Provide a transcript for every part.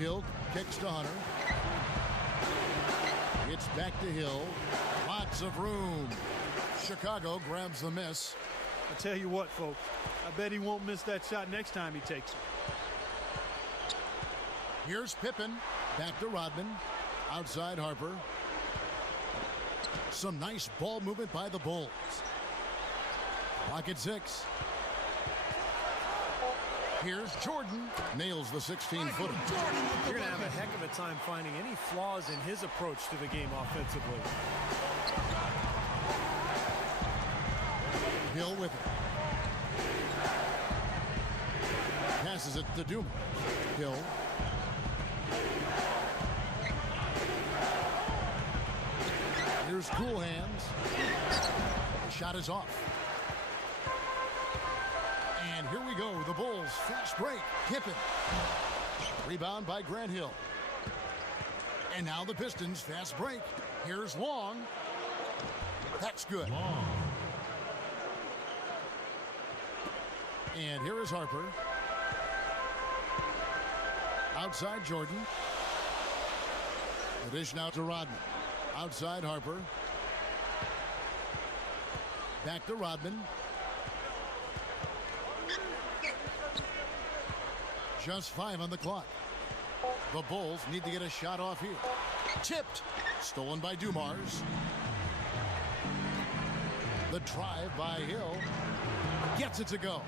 Hill kicks to Hunter. It's back to Hill. Lots of room. Chicago grabs the miss. I tell you what, folks, I bet he won't miss that shot next time he takes it. Here's Pippen. Back to Rodman. Outside Harper. Some nice ball movement by the Bulls. Clock at 6. Here's Jordan. Nails the 16-footer. You're going to have a heck of a time finding any flaws in his approach to the game offensively. Hill with it. Passes it to Dumas. Hill. Here's Cool Hands. The shot is off. And here we go. The Bulls fast break. Pippen. Rebound by Grant Hill. And now the Pistons fast break. Here's Long. That's good. Long. And here is Harper. Outside Jordan. The dish now to Rodman. Outside Harper. Back to Rodman. Just 5 on the clock. The Bulls need to get a shot off here. Tipped. Stolen by Dumars. The drive by Hill. Gets it to go.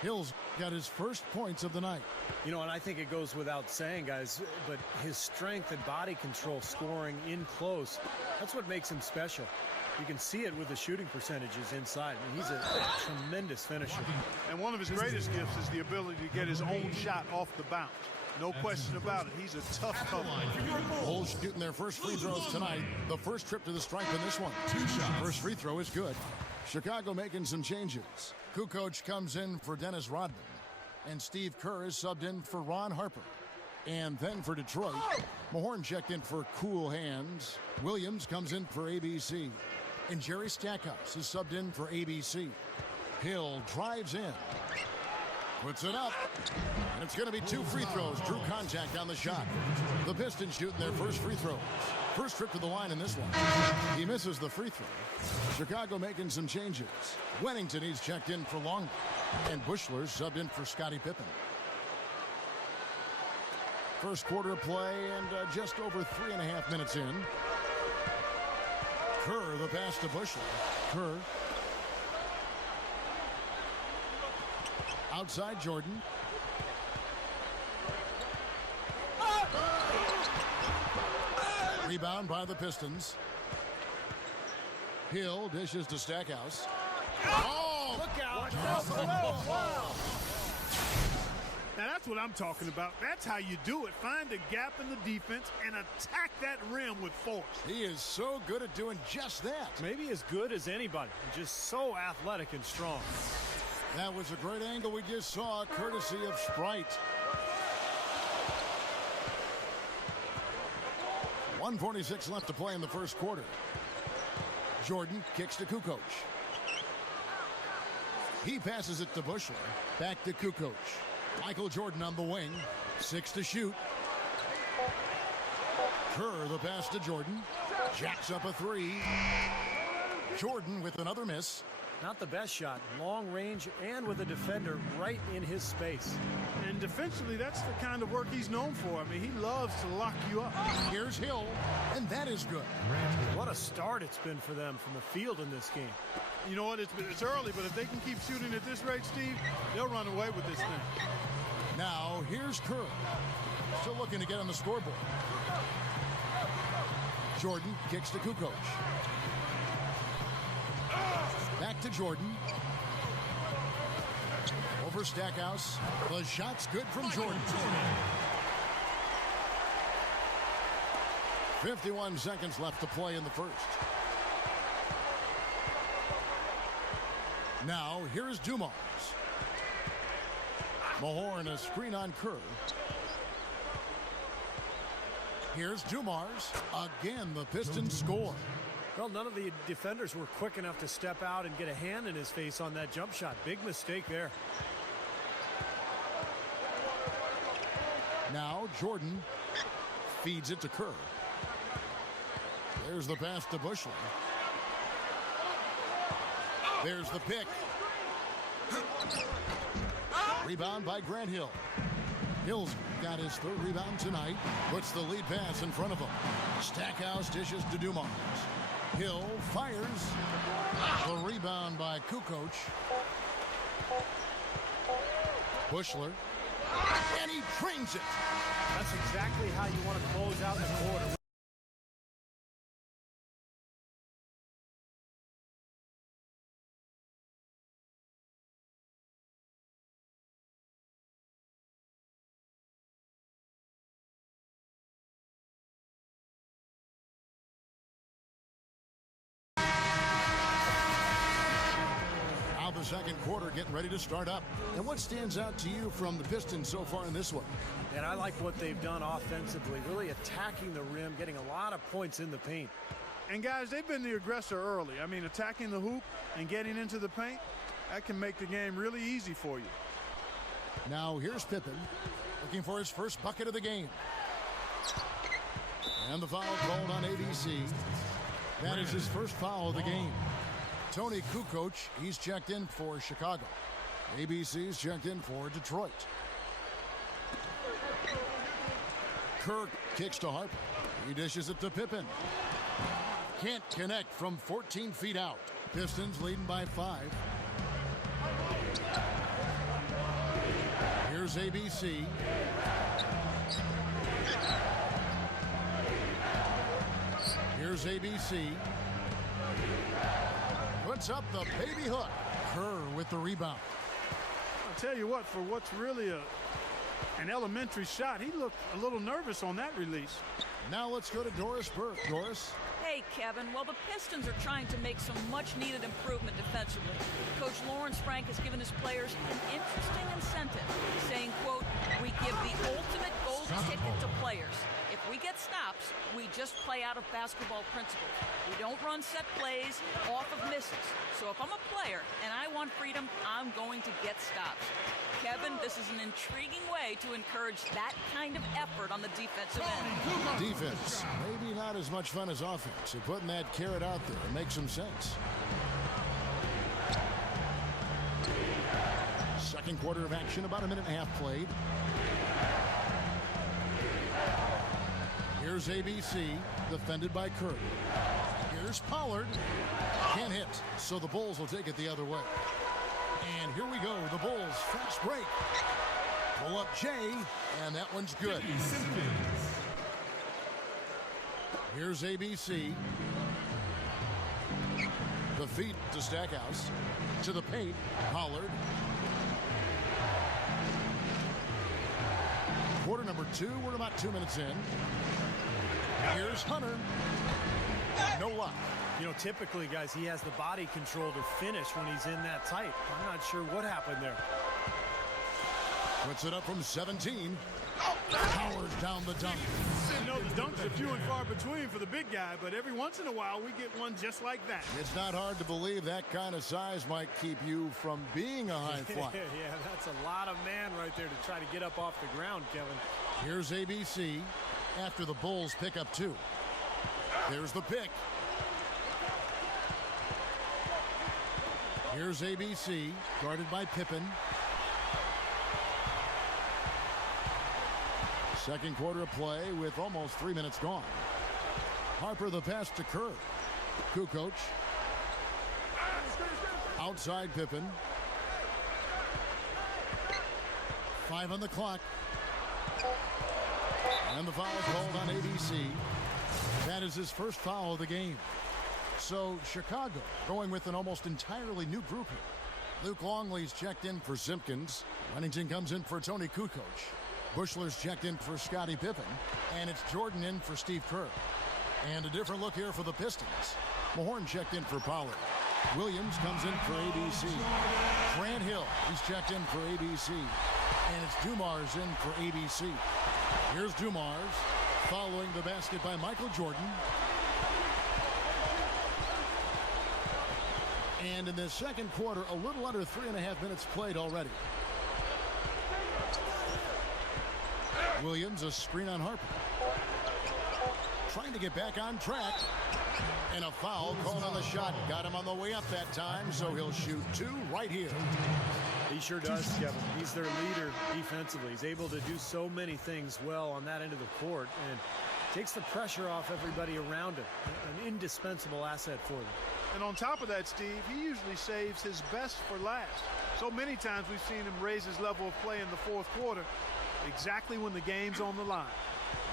Hill's got his first points of the night. You know, and I think it goes without saying, guys, but his strength and body control scoring in close, that's what makes him special. You can see it with the shooting percentages inside. I mean, he's a tremendous finisher. And one of his greatest gifts is the ability to get his own shot off the bounce. No question about it. He's a tough cover. Bulls shooting their first free throws tonight. The first trip to the stripe in this one. 2 shots. First free throw is good. Chicago making some changes. Kukoc comes in for Dennis Rodman. And Steve Kerr is subbed in for Ron Harper. And then for Detroit, Mahorn checked in for Cool Hands. Williams comes in for ABC. And Jerry Stackhouse is subbed in for ABC. Hill drives in. Puts it up. And it's going to be 2 free throws. Drew contact on the shot. The Pistons shooting their first free throws. First trip to the line in this one. He misses the free throw. Chicago making some changes. Wennington, he's checked in for Longley. And Bushler subbed in for Scottie Pippen. First quarter of play and just over 3.5 minutes in. Kerr, the pass to Bushler. Kerr. Outside Jordan. Rebound by the Pistons. Hill dishes to Stackhouse. Oh, look out! Wow. Now that's what I'm talking about. That's how you do it. Find a gap in the defense and attack that rim with force. He is so good at doing just that. Maybe as good as anybody. Just so athletic and strong. That was a great angle we just saw, courtesy of Sprite. 1:46 left to play in the first quarter. Jordan kicks to Kukoc. He passes it to Bushler. Back to Kukoc. Michael Jordan on the wing. 6 to shoot. Kerr, the pass to Jordan. Jacks up a 3. Jordan with another miss. Not the best shot. Long range and with a defender right in his space. And defensively, that's the kind of work he's known for. I mean, he loves to lock you up. Here's Hill, and that is good. What a start it's been for them from the field in this game. You know what? It's early, but if they can keep shooting at this rate, Steve, they'll run away with this thing. Now, here's Kerr. Still looking to get on the scoreboard. Jordan kicks to Kukoc. Back to Jordan. Over Stackhouse. The shot's good from Jordan. 51 seconds left to play in the first. Now, here's Dumars. Mahorn, a screen on Kerr. Here's Dumars. Again, the Pistons score. Well, none of the defenders were quick enough to step out and get a hand in his face on that jump shot. Big mistake there. Now Jordan feeds it to Kerr. There's the pass to Bushley. There's the pick. Rebound by Grant Hill. Hill's got his third rebound tonight. Puts the lead pass in front of him. Stackhouse dishes to Dumars. Hill fires. The rebound by Kukoc. Bushler. And he drains it. That's exactly how you want to close out the quarter. The second quarter getting ready to start up. And what stands out to you from the Pistons so far in this one? And I like what they've done offensively, really attacking the rim, getting a lot of points in the paint. And guys, they've been the aggressor early. I mean, attacking the hoop and getting into the paint, that can make the game really easy for you. Now here's Pippen looking for his first bucket of the game. And the foul called on ABC. That is his first foul of the game. Tony Kukoc, he's checked in for Chicago. ABC's checked in for Detroit. Kirk kicks to Harper. He dishes it to Pippen. Can't connect from 14 feet out. Pistons leading by 5. Here's ABC. Here's ABC. Puts up the baby hook. Kerr with the rebound. I'll tell you what, for what's really an elementary shot, he looked a little nervous on that release. Now let's go to Doris Burke. Doris? Hey, Kevin. Well, the Pistons are trying to make some much-needed improvement defensively. Coach Lawrence Frank has given his players an interesting incentive, saying, quote, "We give the ultimate gold ticket to players. If we get stops, we just play out of basketball principles. We don't run set plays off of misses. So if I'm a player and I want freedom, I'm going to get stops." Kevin, this is an intriguing way to encourage that kind of effort on the defensive end. Defense, maybe not as much fun as offense. So putting that carrot out there makes some sense. Second quarter of action, about a minute and a half played. Here's ABC, defended by Kerr. Here's Pollard. Can't hit, so the Bulls will take it the other way. And here we go, the Bulls fast break. Pull up Jay, and that one's good. Here's ABC. The feed to Stackhouse. To the paint, Pollard. Quarter number 2, we're about 2 minutes in. Here's Hunter. No luck. You know, typically, guys, he has the body control to finish when he's in that tight. I'm not sure what happened there. Puts it up from 17. Powers down the dunk. You know, the dunks are few and far between for the big guy, but every once in a while we get one just like that. It's not hard to believe that kind of size might keep you from being a high flyer. Yeah, that's a lot of man right there to try to get up off the ground, Kevin. Here's ABC after the Bulls pick up 2. There's the pick. Here's ABC, guarded by Pippen. Second quarter of play with almost 3 minutes gone. Harper the pass to Kerr. Kukoc. Outside Pippen. 5 on the clock. And the foul called on ABC. That is his first foul of the game. So Chicago going with an almost entirely new group here. Luke Longley's checked in for Simpkins. Wennington comes in for Tony Kukoc. Bushler's checked in for Scottie Pippen. And it's Jordan in for Steve Kerr. And a different look here for the Pistons. Mahorn checked in for Pollard. Williams comes in for ABC. Grant Hill, he's checked in for ABC. And it's Dumars in for ABC. Here's Dumars following the basket by Michael Jordan. And in the second quarter, a little under 3.5 minutes played already. Williams, a screen on Harper. Trying to get back on track. And a foul called on the shot. Got him on the way up that time, so he'll shoot 2 right here. He sure does, Kevin. He's their leader defensively. He's able to do so many things well on that end of the court and takes the pressure off everybody around him. An indispensable asset for them. And on top of that, Steve, he usually saves his best for last. So many times we've seen him raise his level of play in the fourth quarter, exactly when the game's on the line.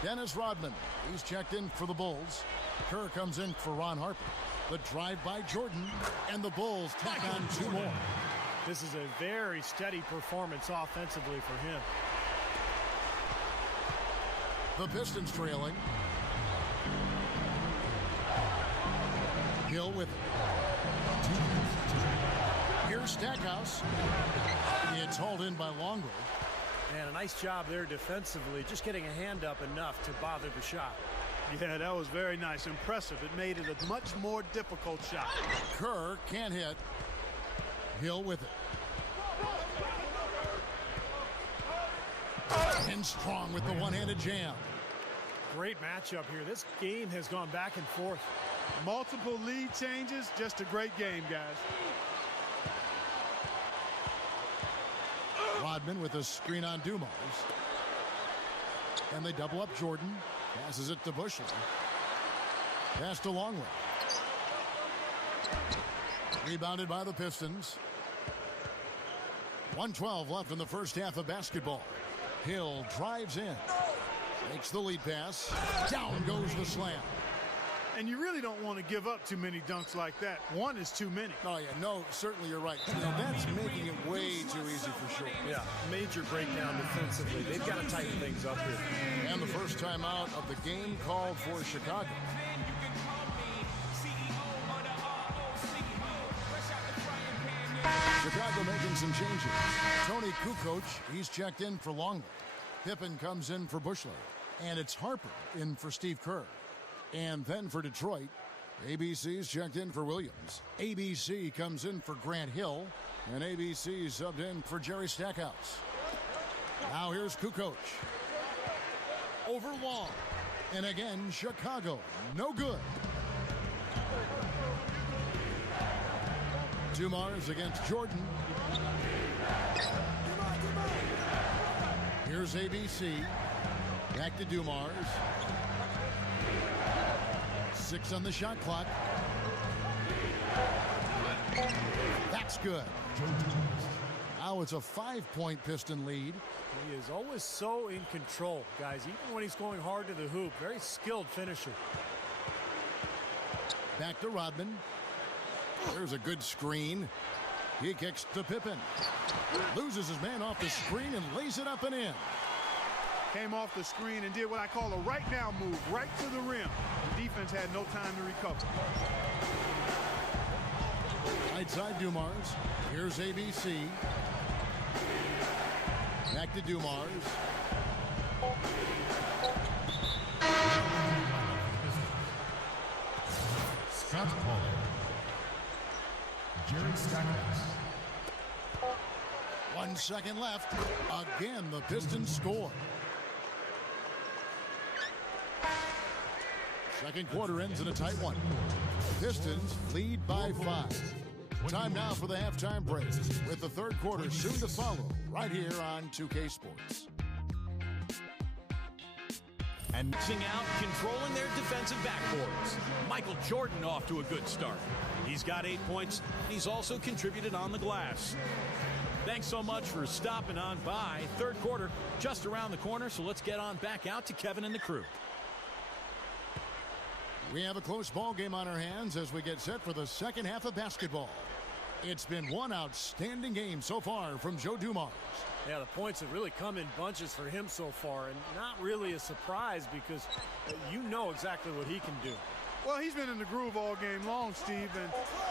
Dennis Rodman, he's checked in for the Bulls. Kerr comes in for Ron Harper. The drive by Jordan, and the Bulls tack on 2 more. This is a very steady performance offensively for him. The Pistons trailing. Hill with it. Here's Stackhouse. It's hauled in by Longo. And a nice job there defensively, just getting a hand up enough to bother the shot. Yeah, that was very nice. Impressive. It made it a much more difficult shot. Kerr can't hit. Hill with it. And Strong with the one-handed jam. Great matchup here. This game has gone back and forth. Multiple lead changes. Just a great game, guys. Rodman with a screen on Dumars. And they double up Jordan. Passes it to Bushley. Pass to Longley. Rebounded by the Pistons. 1:12 left in the first half of basketball. Hill drives in. Makes the lead pass. Down goes the slam. And you really don't want to give up too many dunks like that. One is too many. Oh, yeah, no, certainly you're right. That's making it way too easy for sure. Yeah, major breakdown defensively. They've got to tighten things up here. And the first timeout of the game called for Chicago. Chicago making some changes. Tony Kukoc, he's checked in for Longley. Pippen comes in for Bushley. And it's Harper in for Steve Kerr. And then for Detroit, ABC's checked in for Williams. ABC comes in for Grant Hill. And ABC subbed in for Jerry Stackhouse. Now here's Kukoc. Over Long. And again, Chicago. No good. Dumars against Jordan. Here's ABC. Back to Dumars. 6 on the shot clock. That's good. Now it's a 5-point Piston lead. He is always so in control, guys, even when he's going hard to the hoop. Very skilled finisher. Back to Rodman. There's a good screen. He kicks to Pippen. Loses his man off the screen and lays it up and in. Came off the screen and did what I call a right now move, right to the rim. The defense had no time to recover. Right side Dumars. Here's ABC. Back to Dumars. Scott Pollard. Jerry Stackhouse. 1 second left. Again, the Pistons score. Second quarter ends in a tight one. Pistons lead by 5. Time now for the halftime break, with the third quarter soon to follow, right here on 2K Sports. And mixing out, controlling their defensive backboards. Michael Jordan off to a good start. He's got 8 points. He's also contributed on the glass. Thanks so much for stopping on by. Third quarter just around the corner, so let's get on back out to Kevin and the crew. We have a close ball game on our hands as we get set for the second half of basketball. It's been one outstanding game so far from Joe Dumars. Yeah, the points have really come in bunches for him so far, and not really a surprise because you know exactly what he can do. Well, he's been in the groove all game long, Steve, and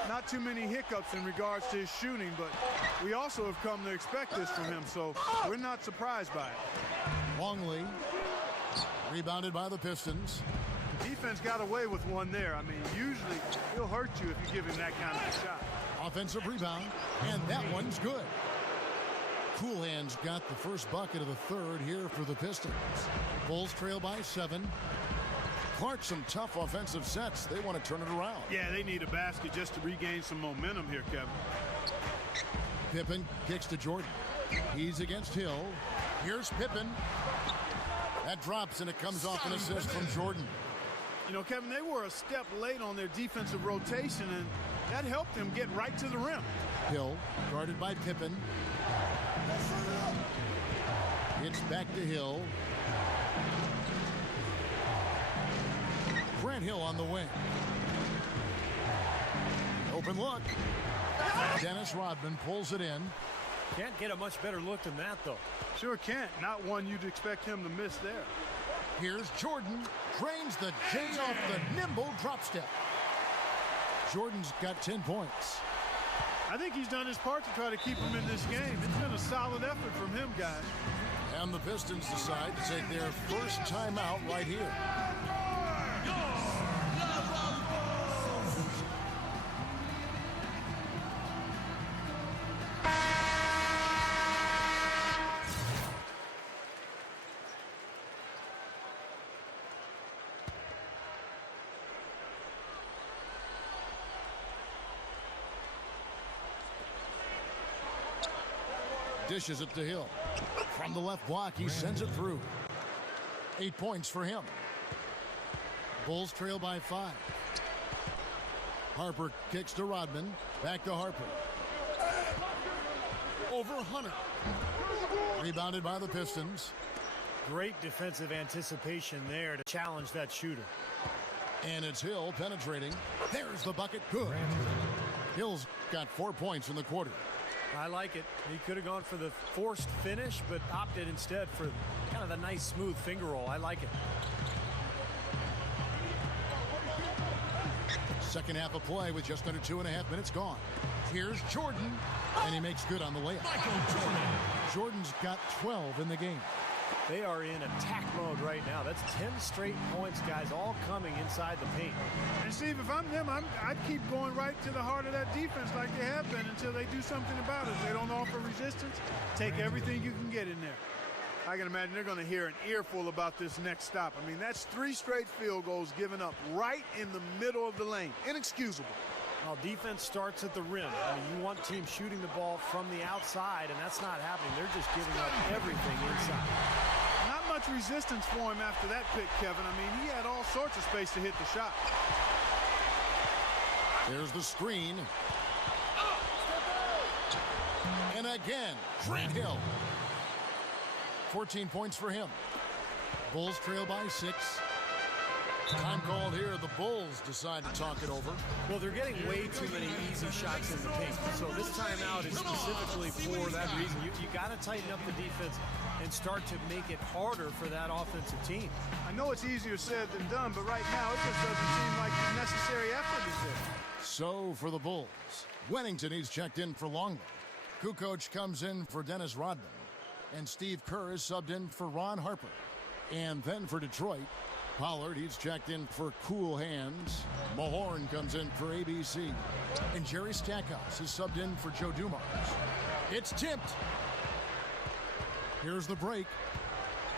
not too many hiccups in regards to his shooting, but we also have come to expect this from him, so we're not surprised by it. Longley, rebounded by the Pistons. The defense got away with one there. I mean, usually he'll hurt you if you give him that kind of a shot. Offensive rebound, and that one's good. Cool Hands got the first bucket of the third here for the Pistons. Bulls trail by 7. Clark, some tough offensive sets. They want to turn it around. Yeah, they need a basket just to regain some momentum here, Kevin. Pippen kicks to Jordan. He's against Hill. Here's Pippen. That drops, and it comes off an assist from Jordan. You know, Kevin, they were a step late on their defensive rotation, and that helped them get right to the rim. Hill, guarded by Pippen. It's back to Hill. Grant Hill on the wing. Open look. Dennis Rodman pulls it in. Can't get a much better look than that, though. Sure can't. Not one you'd expect him to miss there. Here's Jordan. Drains the J off the nimble drop step. Jordan's got 10 points. I think he's done his part to try to keep him in this game. It's been a solid effort from him, guys. And the Pistons decide to take their first timeout right here. Dishes it to Hill. From the left block, he sends it through. 8 points for him. Bulls trail by 5. Harper kicks to Rodman. Back to Harper. Over Hunter. Rebounded by the Pistons. Great defensive anticipation there to challenge that shooter. And it's Hill penetrating. There's the bucket. Good. Hill's got 4 points in the quarter. I like it. He could have gone for the forced finish, but opted instead for kind of a nice, smooth finger roll. I like it. Second half of play with just under 2.5 minutes gone. Here's Jordan, and he makes good on the layup. Jordan's got 12 in the game. They are in attack mode right now. That's 10 straight points, guys, all coming inside the paint. And Steve, if I'm them, I'd keep going right to the heart of that defense like they have been until they do something about it. If they don't offer resistance, take everything you can get in there. I can imagine they're going to hear an earful about this next stop. I mean, that's 3 straight field goals given up right in the middle of the lane. Inexcusable. Well, defense starts at the rim. I mean, you want teams shooting the ball from the outside, and that's not happening. They're just giving up everything inside. Not much resistance for him after that pick, Kevin. I mean, he had all sorts of space to hit the shot. There's the screen. And again, Grant Hill. 14 points for him. Bulls trail by 6. Time called here. The Bulls decide to talk it over. Well, they're getting way too many easy shots in the paint. So this timeout is specifically for that reason. You got to tighten up the defense and start to make it harder for that offensive team. I know it's easier said than done, but right now it just doesn't seem like the necessary effort is there. So for the Bulls, Wennington, he's checked in for Longley. Kukoc comes in for Dennis Rodman. And Steve Kerr is subbed in for Ron Harper. And then for Detroit, Pollard, he's checked in for Cool Hands. Mahorn comes in for ABC. And Jerry Stackhouse is subbed in for Joe Dumars. It's tipped. Here's the break.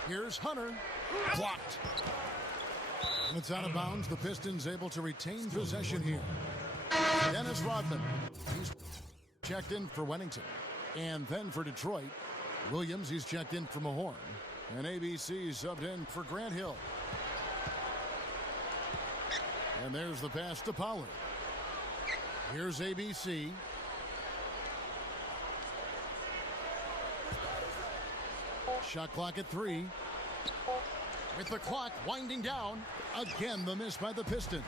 Here's Hunter. Blocked. And it's out of bounds. The Pistons able to retain possession here. Dennis Rodman, he's checked in for Wennington. And then for Detroit, Williams, he's checked in for Mahorn. And ABC subbed in for Grant Hill. And there's the pass to Pollard. Here's ABC. Shot clock at 3. With the clock winding down. Again, the miss by the Pistons.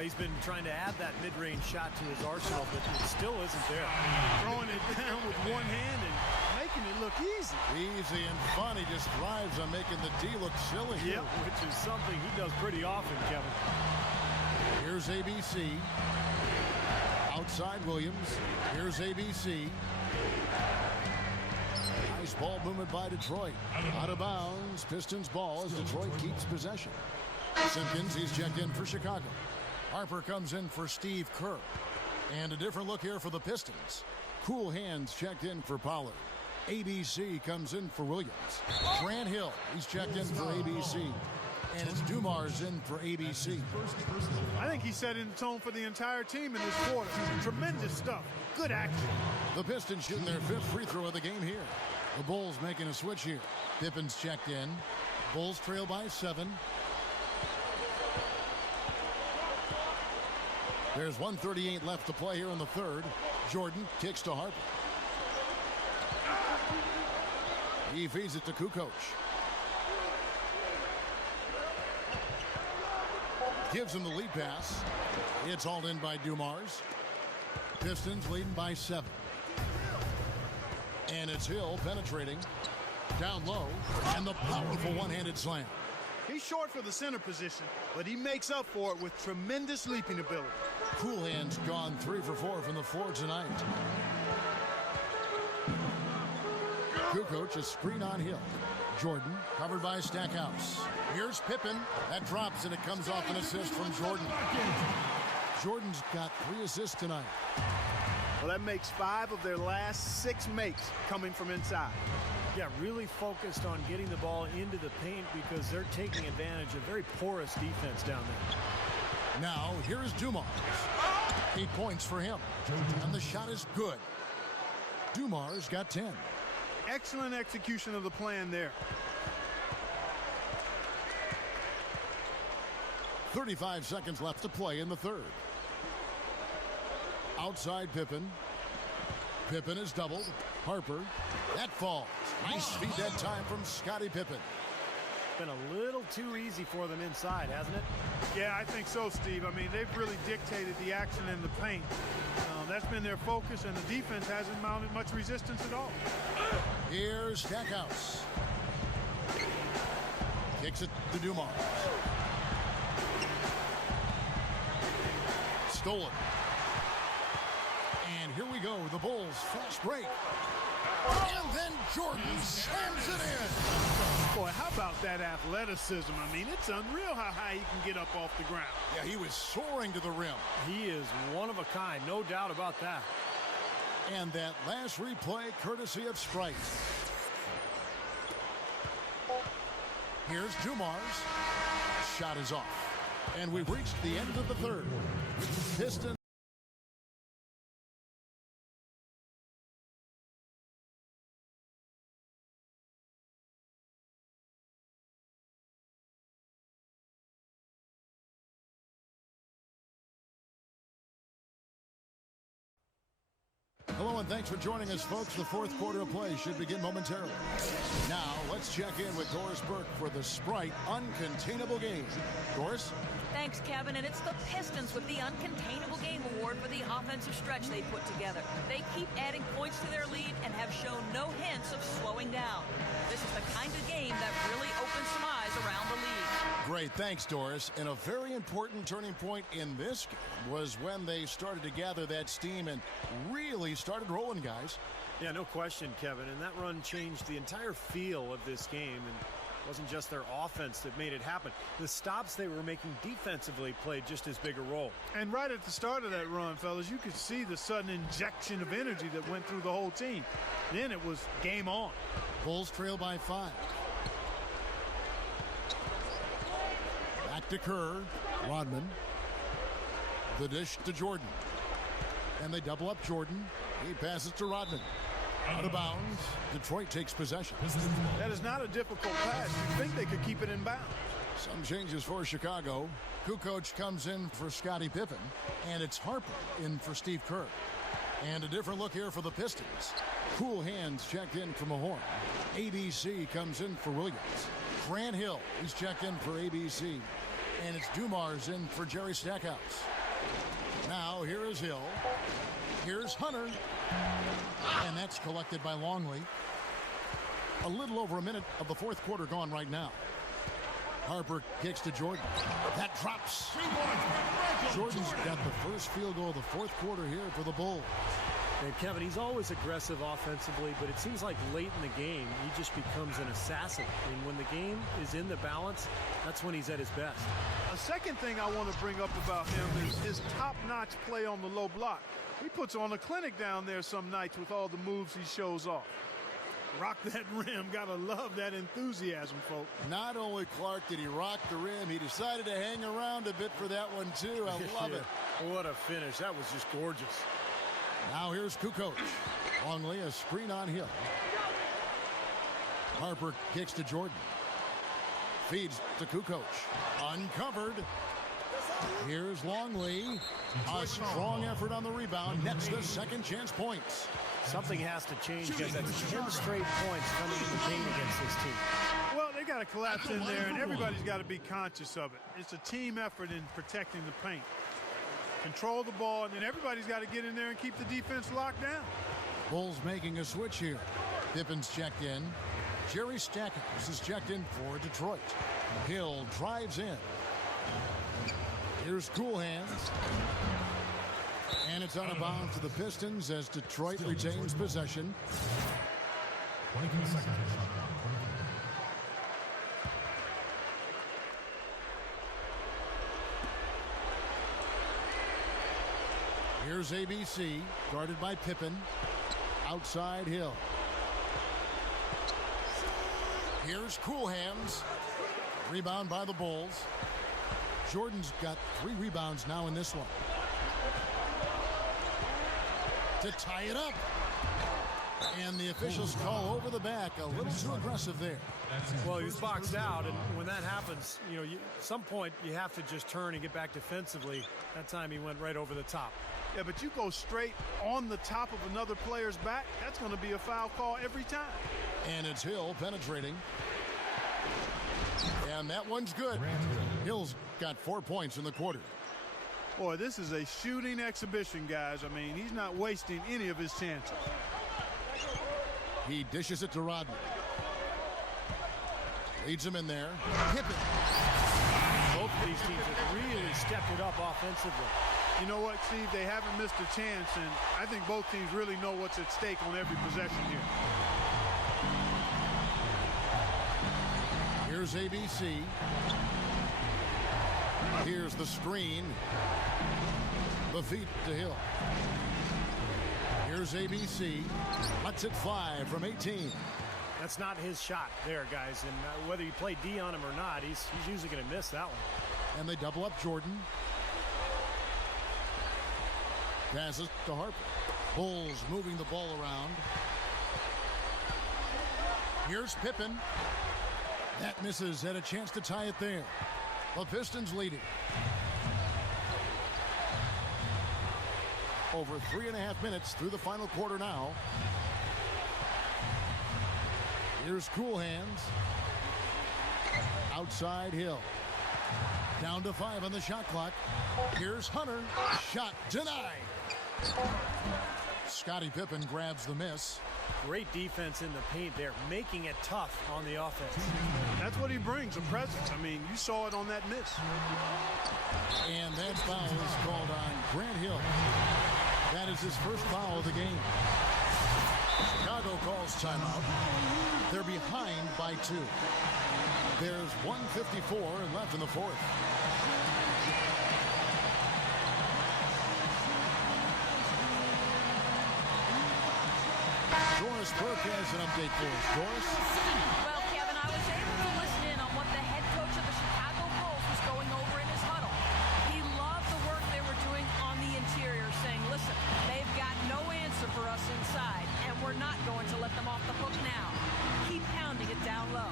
He's been trying to add that mid-range shot to his arsenal, but it still isn't there. Throwing it down with one hand and making it look easy. Easy and fun. He just thrives on making the D look silly. Yep, which is something he does pretty often, Kevin. Here's ABC. Outside Williams. Here's ABC. Nice ball movement by Detroit. Out of bounds. Pistons ball as Detroit keeps possession. Simpkins, he's checked in for Chicago. Harper comes in for Steve Kerr. And a different look here for the Pistons. Cool Hands checked in for Pollard. ABC comes in for Williams. Grant Hill, he's checked in for ABC. And it's Dumars in for ABC. I think he set in the tone for the entire team in this quarter. Tremendous stuff. Good action. The Pistons shooting their 5th free throw of the game here. The Bulls making a switch here. Pippen's checked in. Bulls trail by 7. There's 1:38 left to play here in the third. Jordan kicks to Harper. He feeds it to Kukoc. Gives him the lead pass. It's hauled in by Dumars. Pistons leading by 7. And it's Hill penetrating. Down low. And the powerful one-handed slam. He's short for the center position, but he makes up for it with tremendous leaping ability. Cool Hands gone 3 for 4 from the floor tonight. Kukoc, a screen on Hill. Jordan covered by Stackhouse. Here's Pippen. That drops and it comes off an assist from Jordan. Jordan's got 3 assists tonight. Well, that makes 5 of their last 6 makes coming from inside. Yeah, really focused on getting the ball into the paint because they're taking advantage of very porous defense down there. Now, here's Dumars. 8 points for him. And the shot is good. Dumars got 10. Excellent execution of the plan there. 35 seconds left to play in the third. Outside Pippen. Pippen is doubled. Harper. That falls. Nice feed that time from Scottie Pippen. Been a little too easy for them inside, hasn't it? Yeah, I think so, Steve. I mean, they've really dictated the action in the paint. That's been their focus, and the defense hasn't mounted much resistance at all. Here's Stackhouse. Kicks it to Dumars. Stolen. And here we go, the Bulls fast break. And then Jordan slams it in. Boy, how about that athleticism? I mean, it's unreal how high he can get up off the ground. Yeah, he was soaring to the rim. He is one of a kind, no doubt about that. And that last replay, courtesy of Sprite. Here's Dumars. Shot is off. And we've reached the end of the third. Pistons. Hello and thanks for joining us, folks. The fourth quarter of play should begin momentarily. Now, let's check in with Doris Burke for the Sprite Uncontainable Game. Doris? Thanks, Kevin, and it's the Pistons with the Uncontainable Game Award for the offensive stretch they put together. They keep adding points to their lead and have shown no hints of slowing down. This is the kind of game that really opens some eyes around the league. Great, thanks, Doris. And a very important turning point in this game was when they started to gather that steam and really started rolling, guys. Yeah, no question, Kevin. And that run changed the entire feel of this game. And it wasn't just their offense that made it happen. The stops they were making defensively played just as big a role. And right at the start of that run, fellas, you could see the sudden injection of energy that went through the whole team. Then it was game on. Bulls trail by 5. Back to Kerr. Rodman. The dish to Jordan. And they double up Jordan. He passes to Rodman. Out of bounds. Detroit takes possession. That is not a difficult pass. You'd think they could keep it in bounds. Some changes for Chicago. Kukoc comes in for Scottie Pippen. And it's Harper in for Steve Kerr. And a different look here for the Pistons. Cool Hands checked in for Mahorn. ABC comes in for Williams. Grant Hill, he's checked in for ABC. And it's Dumars in for Jerry Stackhouse. Now, here is Hill. Here's Hunter. And that's collected by Longley. A little over a minute of the fourth quarter gone right now. Harper kicks to Jordan. That drops. Jordan's got the first field goal of the fourth quarter here for the Bulls. And Kevin, he's always aggressive offensively, but it seems like late in the game, he just becomes an assassin. And when the game is in the balance, that's when he's at his best. A second thing I want to bring up about him is his top-notch play on the low block. He puts on a clinic down there some nights with all the moves he shows off. rock that rim. Gotta love that enthusiasm, folks. Not only, Clark, did he rock the rim, he decided to hang around a bit for that one, too. I love it. What a finish. That was just gorgeous. Now here's Kukoc. Longley, a screen on Hill. Harper kicks to Jordan. Feeds to Kukoc. Uncovered. Here's Longley. A strong effort on the rebound. Nets the second chance points. Something has to change because that's 10 straight points coming in the paint against this team. Well, they got to collapse in there, and everybody's got to be conscious of it. It's a team effort in protecting the paint. Control the ball, and then everybody's got to get in there and keep the defense locked down. Bulls making a switch here. Pippen's checked in. Jerry Stackhouse is checked in for Detroit. Hill drives in. Here's Cool Hands. And it's out of bounds to the Pistons as Detroit retains possession. 23 seconds. Here's ABC, guarded by Pippen. Outside Hill. Here's Cool Hands. Rebound by the Bulls. Jordan's got 3 rebounds now in this one. To tie it up. And the officials call over the back. A little too aggressive there. Well, he was boxed out, and when that happens, at some point you have to just turn and get back defensively. That time he went right over the top. Yeah, but you go straight on the top of another player's back, that's going to be a foul call every time. And it's Hill penetrating. And that one's good. Hill's got 4 points in the quarter. Boy, this is a shooting exhibition, guys. I mean, he's not wasting any of his chances. He dishes it to Rodman. Leads him in there. Pippen. Both of these teams have really stepped it up offensively. You know what, Steve? They haven't missed a chance, and I think both teams really know what's at stake on every possession here. Here's ABC. Here's the screen. The feed to Hill. Here's ABC. Lets it fly from 18. That's not his shot there, guys. And whether you play D on him or not, he's usually going to miss that one. And they double up Jordan. Passes to Harper. Bulls moving the ball around. Here's Pippen. That misses. Had a chance to tie it there. The Pistons leading. Over 3.5 minutes through the final quarter now. Here's Cool Hands. Outside Hill. Down to 5 on the shot clock. Here's Hunter. Shot denied. Scottie Pippen grabs the miss. Great defense in the paint there, making it tough on the offense. That's what he brings, a presence. I mean, you saw it on that miss. And that foul is called on Grant Hill. That is his first foul of the game. Chicago calls timeout. They're behind by 2. There's 1:54 left in the fourth. Doris Burke has an update for us. Doris? Well, Kevin, I was able to listen in on what the head coach of the Chicago Bulls was going over in his huddle. He loved the work they were doing on the interior, saying, listen, they've got no answer for us inside, and we're not going to let them off the hook now. Keep pounding it down low.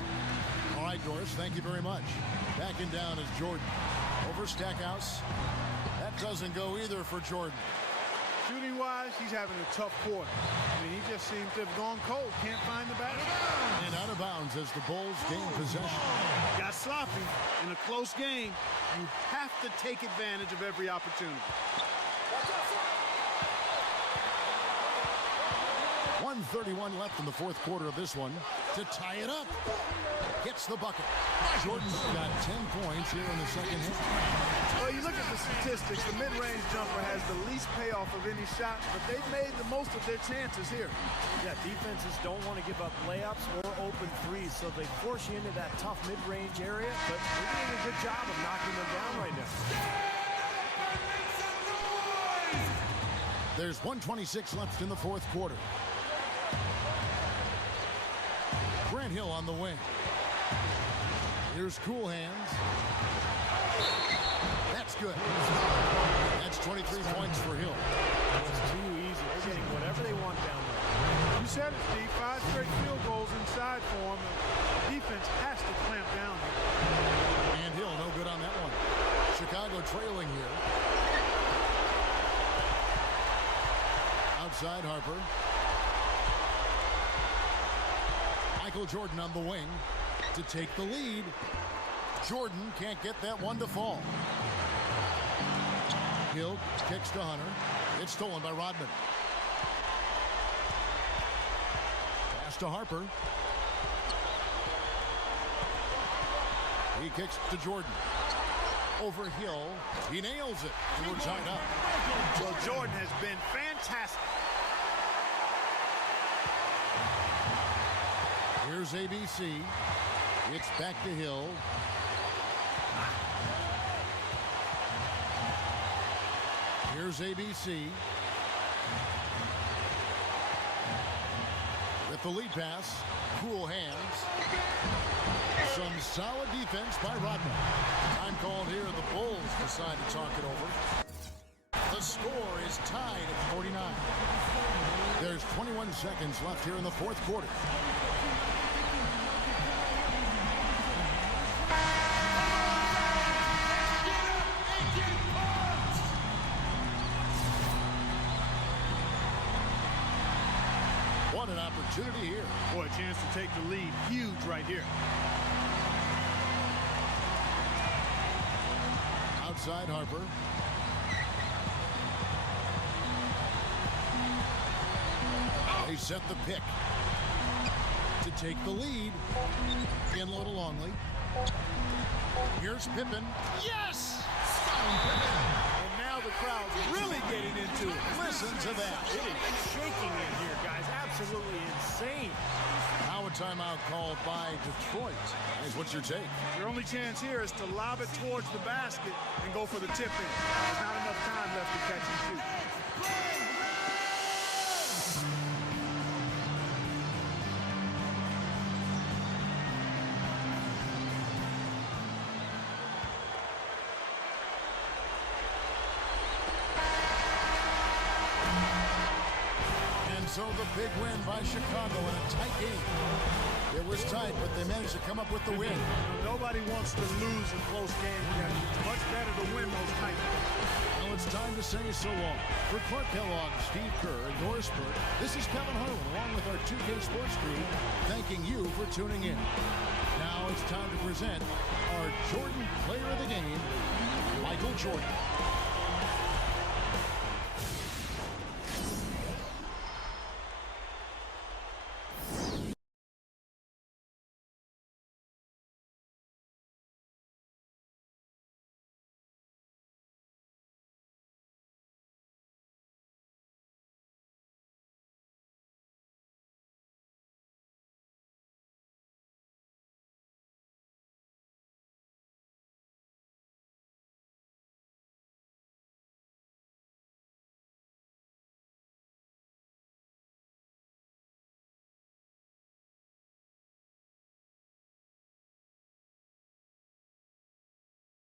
All right, Doris, thank you very much. Backing down is Jordan. Over Stackhouse. That doesn't go either for Jordan. Shooting-wise, he's having a tough quarter. I mean, he just seems to have gone cold. Can't find the basket. And out of bounds as the Bulls gain possession. Got sloppy. In a close game, you have to take advantage of every opportunity. 1:31 left in the fourth quarter of this one. To tie it up. Gets the bucket. Jordan's got 10 points here in the second half. Well, you look at the statistics. The mid-range jumper has the least payoff of any shot, but they've made the most of their chances here. Yeah, defenses don't want to give up layups or open threes, so they force you into that tough mid-range area, but they're doing a good job of knocking them down right now. There's 1:26 left in the fourth quarter. Grant Hill on the wing. Here's Cool Hands. That's good. That's 23 points for Hill. It's too easy. They're getting whatever they want down there. You said it, Steve. 5 straight field goals inside for him. Defense has to clamp down here. And Hill no good on that one. Chicago trailing here. Outside Harper. Michael Jordan on the wing to take the lead. Jordan can't get that one to fall. Hill kicks to Hunter. It's stolen by Rodman. Pass to Harper. He kicks to Jordan. Over Hill. He nails it. And we're tied up. Well, Jordan has been fantastic. Here's ABC. It's back to Hill. Here's ABC. With the lead pass. Cool hands. Some solid defense by Rodman. Time called here. The Bulls decide to talk it over. The score is tied at 49. There's 21 seconds left here in the fourth quarter. What an opportunity here. Boy, a chance to take the lead. Huge right here. Outside Harper. They set the pick to take the lead. In Loda Longley. Here's Pippen. Yes! And now the crowd's really getting into it. Listen to that. It is shaking in here, guys. Absolutely insane. Now a timeout called by Detroit. Guys, what's your take? Your only chance here is to lob it towards the basket and go for the tip in. There's not enough time left to catch and shoot. So the big win by Chicago in a tight game. It was tight, but they managed to come up with the win. Nobody wants to lose a close game. It's much better to win those tight games. Now it's time to say so long. For Clark Kellogg, Steve Kerr, and Doris Burke, this is Kevin Harlan, along with our 2K Sports crew, thanking you for tuning in. Now it's time to present our Jordan Player of the Game, Michael Jordan.